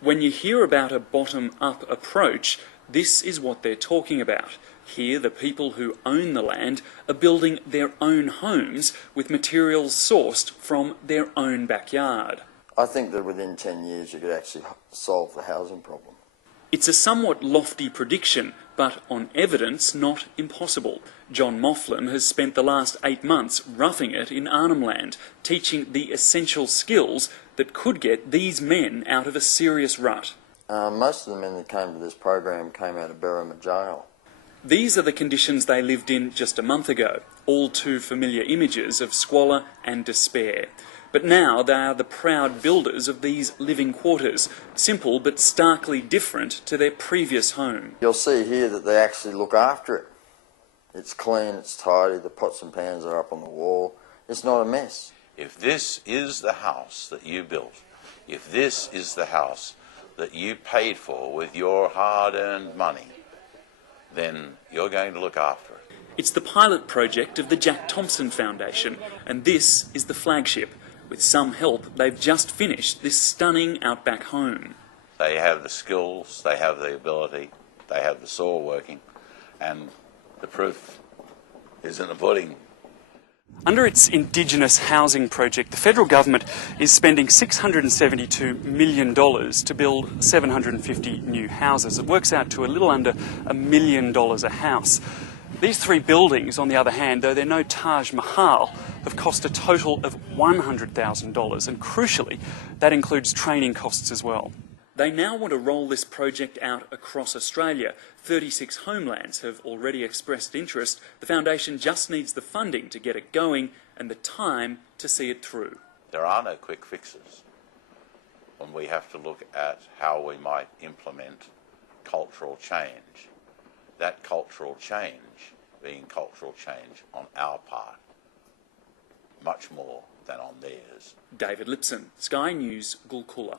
When you hear about a bottom-up approach, this is what they're talking about. Here, the people who own the land are building their own homes with materials sourced from their own backyard. I think that within 10 years you could actually solve the housing problem. It's a somewhat lofty prediction, but on evidence not impossible. John Mofflin has spent the last 8 months roughing it in Arnhem Land, teaching the essential skills that could get these men out of a serious rut. Most of the men that came to this program came out of Berrima Jail. These are the conditions they lived in just a month ago, all too familiar images of squalor and despair. But now they are the proud builders of these living quarters, simple but starkly different to their previous home. You'll see here that they actually look after it. It's clean, it's tidy, the pots and pans are up on the wall. It's not a mess. If this is the house that you built, if this is the house that you paid for with your hard-earned money, then you're going to look after it. It's the pilot project of the Jack Thompson Foundation, and this is the flagship. With some help, they've just finished this stunning outback home. They have the skills, they have the ability, they have the soil working, and the proof is in the pudding. Under its indigenous housing project, the federal government is spending $672 million to build 750 new houses. It works out to a little under $1 million a house. These 3 buildings, on the other hand, though they're no Taj Mahal, have cost a total of $100,000, and crucially, that includes training costs as well. They now want to roll this project out across Australia. 36 homelands have already expressed interest. The foundation just needs the funding to get it going and the time to see it through. There are no quick fixes when we have to look at how we might implement cultural change. That cultural change being cultural change on our part, much more than on theirs. David Lipson, Sky News, Gulkula.